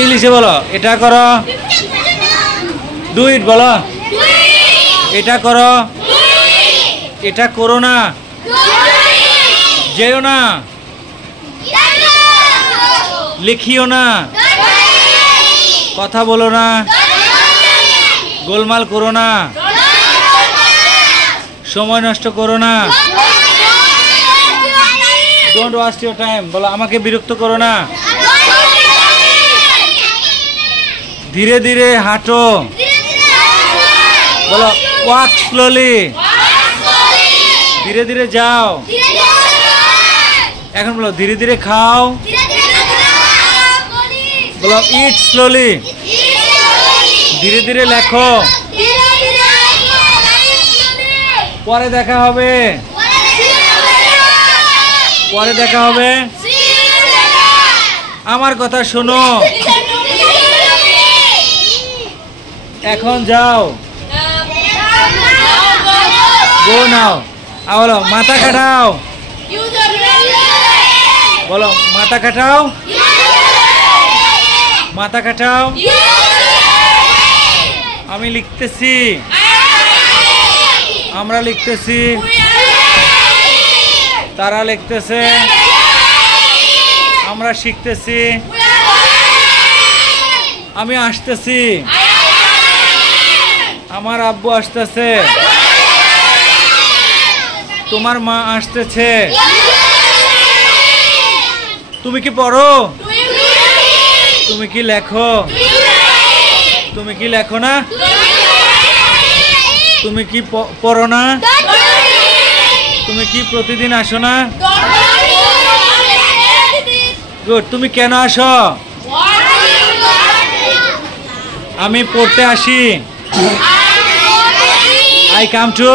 ইংলিশে বলো। এটা করো। ডু ইট বলো। এটা করো। এটা করো না। যেও না। লিখিও না। কথা বলো না। গোলমাল করো না। সময় নষ্ট করো না। ডোন্ট ওয়েস্ট ইওর টাইম বলো। আমাকে বিরক্ত করো না। ধীরে ধীরে হাঁটো বলো। Walk slowly. ধীরে ধীরে যাও। এখন বলো ধীরে ধীরে খাও বলো। ইট স্লোলি। ধীরে ধীরে লেখো। পরে দেখা হবে। পরে দেখা হবে। আমার কথা শোনো। এখন যাও। গো নাও। বলো মাথা কাটাও বলো। মাথা কাটাও। মাথা কাটাও। আমি লিখতেছি। আমরা লিখতেছি। তারা লিখতেছে। আমরা শিখতেছি। আমি আসতেছি। আমার আব্বু আসতেছে। তোমার মা আসতেছে। তুমি কি পড়ো? তুমি কি লেখো? তুমি কি লেখো না? তুমি কি পড়ো না? তুমি কি প্রতিদিন আসো না? গুড। তুমি কেন আসো? আমি পড়তে আসি। I come to